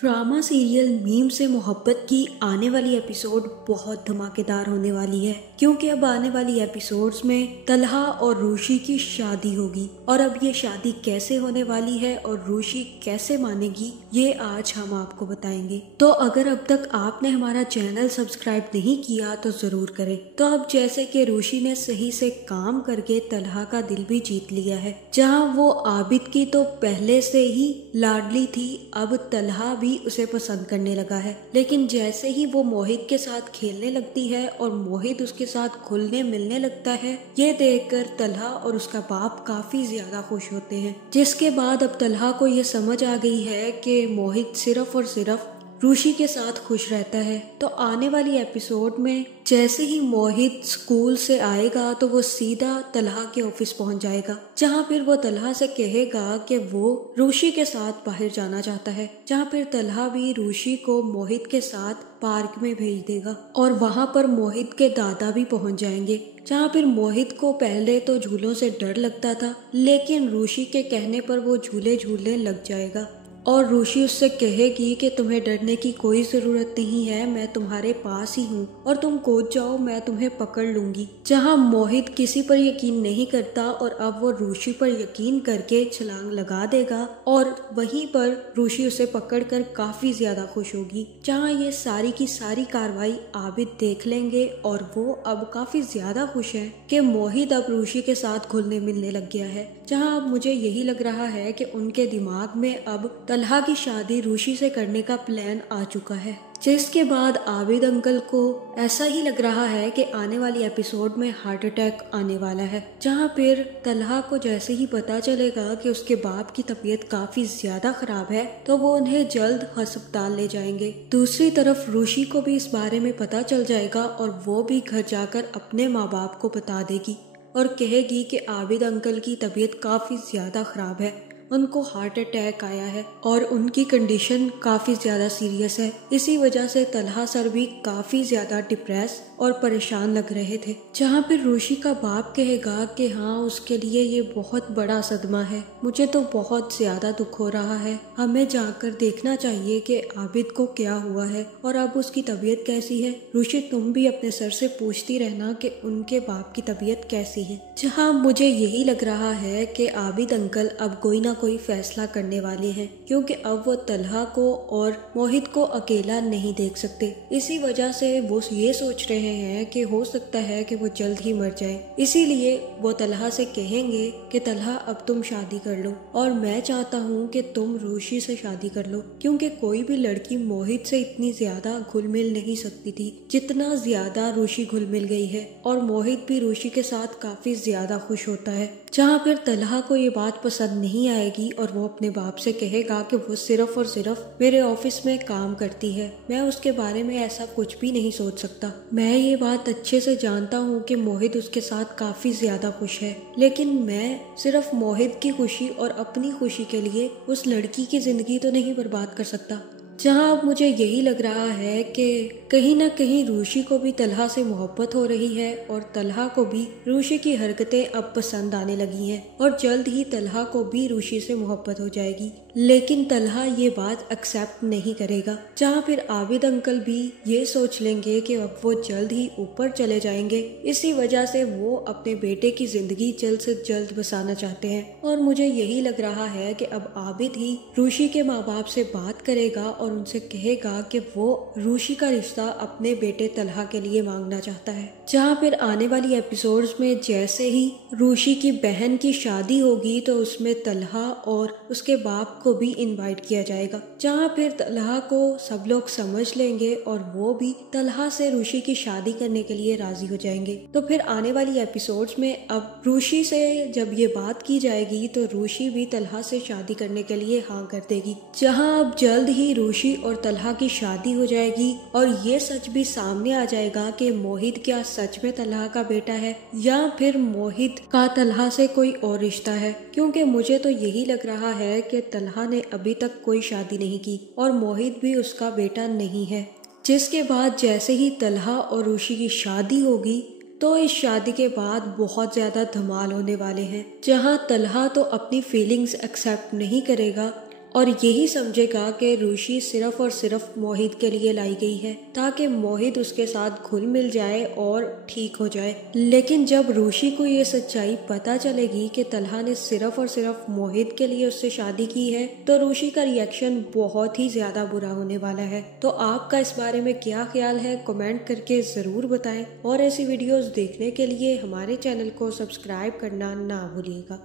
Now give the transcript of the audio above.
Drama serial meme से मोहब्बत की आने वाली एपिसोड बहुत धमाकेदार होने वाली है, क्योंकि अब आने वाली एपिसोड्स में तलहा और रूशी की शादी होगी। और अब ये शादी कैसे होने वाली है और रूशी कैसे मानेगी, ये आज हम आपको बताएंगे। तो अगर अब तक आपने हमारा चैनल सब्सक्राइब नहीं किया तो जरूर करें। तो अब जैसे कि रूशी ने सही से काम करके तलहा का दिल भी जीत लिया है। जहाँ वो आबिद की तो पहले से ही लाडली थी, अब तलहा भी उसे पसंद करने लगा है। लेकिन जैसे ही वो मोहित के साथ खेलने लगती है और मोहित उसके साथ घुलने मिलने लगता है, ये देखकर तलहा और उसका बाप काफी ज्यादा खुश होते हैं। जिसके बाद अब तलहा को ये समझ आ गई है कि मोहित सिर्फ और सिर्फ रूशी के साथ खुश रहता है। तो आने वाली एपिसोड में जैसे ही मोहित स्कूल से आएगा तो वो सीधा तलहा के ऑफिस पहुंच जाएगा, जहां फिर वो तलहा से कहेगा कि वो रूशी के साथ बाहर जाना चाहता है। जहां फिर तलहा भी रूशी को मोहित के साथ पार्क में भेज देगा और वहां पर मोहित के दादा भी पहुंच जाएंगे। जहां फिर मोहित को पहले तो झूलों से डर लगता था, लेकिन रूशी के कहने पर वो झूले झूलने लग जाएगा और रूशी उससे कहेगी कि तुम्हें डरने की कोई जरूरत नहीं है, मैं तुम्हारे पास ही हूँ और तुम कूद जाओ, मैं तुम्हें पकड़ लूंगी। जहाँ मोहित किसी पर यकीन नहीं करता और अब वो रूशी पर यकीन करके छलांग लगा देगा और वहीं पर रूशी उसे पकड़कर काफी ज्यादा खुश होगी। जहाँ ये सारी की सारी कार्रवाई आबिद देख लेंगे और वो अब काफी ज्यादा खुश है कि मोहित अब रूशी के साथ घुलने मिलने लग गया है। जहाँ अब मुझे यही लग रहा है कि उनके दिमाग में अब तलहा की शादी रूशी से करने का प्लान आ चुका है। जिसके बाद आबिद अंकल को ऐसा ही लग रहा है कि आने वाली एपिसोड में हार्ट अटैक आने वाला है। जहां फिर तलहा को जैसे ही पता चलेगा कि उसके बाप की तबीयत काफी ज्यादा खराब है, तो वो उन्हें जल्द अस्पताल ले जाएंगे। दूसरी तरफ रूशी को भी इस बारे में पता चल जाएगा और वो भी घर जाकर अपने माँ बाप को बता देगी और कहेगी कि आबिद अंकल की तबीयत काफी ज्यादा खराब है, उनको हार्ट अटैक आया है और उनकी कंडीशन काफी ज्यादा सीरियस है। इसी वजह से तलहा सर भी काफी ज्यादा डिप्रेस और परेशान लग रहे थे। जहाँ फिर रूशी का बाप कहेगा कि हाँ, उसके लिए ये बहुत बड़ा सदमा है, मुझे तो बहुत ज्यादा दुख हो रहा है, हमें जाकर देखना चाहिए कि आबिद को क्या हुआ है और अब उसकी तबीयत कैसी है। रूशी, तुम भी अपने सर से पूछती रहना कि उनके बाप की तबीयत कैसी है। जहाँ मुझे यही लग रहा है कि आबिद अंकल अब कोई ना कोई फैसला करने वाले हैं, क्योंकि अब वो तलहा को और मोहित को अकेला नहीं देख सकते। इसी वजह से वो ये सोच रहे हैं कि हो सकता है कि वो जल्द ही मर जाए। इसीलिए वो तलहा से कहेंगे कि तलहा, अब तुम शादी कर लो और मैं चाहता हूँ कि तुम रूशी से शादी कर लो, क्योंकि कोई भी लड़की मोहित से इतनी ज्यादा घुल मिल नहीं सकती थी जितना ज्यादा रूशी घुल मिल गई है। और मोहित भी रूशी के साथ काफी ज्यादा खुश होता है। जहाँ फिर तलहा को ये बात पसंद नहीं आएगी और वो अपने बाप से कहेगा कि वो सिर्फ और सिर्फ मेरे ऑफिस में काम करती है, मैं उसके बारे में ऐसा कुछ भी नहीं सोच सकता। मैं ये बात अच्छे से जानता हूँ कि मोहित उसके साथ काफी ज्यादा खुश है, लेकिन मैं सिर्फ मोहित की खुशी और अपनी खुशी के लिए उस लड़की की जिंदगी तो नहीं बर्बाद कर सकता। जहाँ अब मुझे यही लग रहा है कि कहीं ना कहीं रूशी को भी तलहा से मोहब्बत हो रही है और तलहा को भी रूशी की हरकतें अब पसंद आने लगी हैं और जल्द ही तलहा को भी रूशी से मोहब्बत हो जाएगी। लेकिन तलहा ये बात एक्सेप्ट नहीं करेगा। जहाँ फिर आबिद अंकल भी ये सोच लेंगे कि अब वो जल्द ही ऊपर चले जाएंगे। इसी वजह से वो अपने बेटे की जिंदगी जल्द से जल्द बसाना चाहते हैं और मुझे यही लग रहा है कि अब आबिद ही रूशी के माँ बाप से बात करेगा और उनसे कहेगा कि वो रूशी का रिश्ता अपने बेटे तलहा के लिए मांगना चाहता है। जहाँ फिर आने वाली एपिसोड्स में जैसे ही रूशी की बहन की शादी होगी तो उसमें तलहा और उसके बाप को भी इनवाइट किया जाएगा। जहाँ फिर तलहा को सब लोग समझ लेंगे और वो भी तलहा से रूशी की शादी करने के लिए राजी हो जाएंगे। तो फिर आने वाली एपिसोड्स में अब रूशी से जब ये बात की जाएगी तो रूशी भी तलहा से शादी करने के लिए हाँ कर देगी। जहाँ अब जल्द ही रूशी और तलहा की शादी हो जाएगी और ये सच भी सामने आ जाएगा कि मोहित क्या सच में तलहा का बेटा है या फिर मोहित का तलहा से कोई और रिश्ता है। क्योंकि मुझे तो यही लग रहा है कि तलहा ने अभी तक कोई शादी नहीं की और मोहित भी उसका बेटा नहीं है। जिसके बाद जैसे ही तलहा और रूशी की शादी होगी तो इस शादी के बाद बहुत ज्यादा धमाल होने वाले हैं। जहां तलहा तो अपनी फीलिंग्स एक्सेप्ट नहीं करेगा, और यही समझेगा कि रुचि सिर्फ और सिर्फ मोहित के लिए लाई गई है ताकि मोहित उसके साथ घुल मिल जाए और ठीक हो जाए। लेकिन जब रुचि को ये सच्चाई पता चलेगी कि तलहा ने सिर्फ और सिर्फ मोहित के लिए उससे शादी की है तो रुचि का रिएक्शन बहुत ही ज्यादा बुरा होने वाला है। तो आपका इस बारे में क्या ख्याल है, कमेंट करके जरूर बताएं और ऐसी वीडियोस देखने के लिए हमारे चैनल को सब्सक्राइब करना ना भूलिएगा।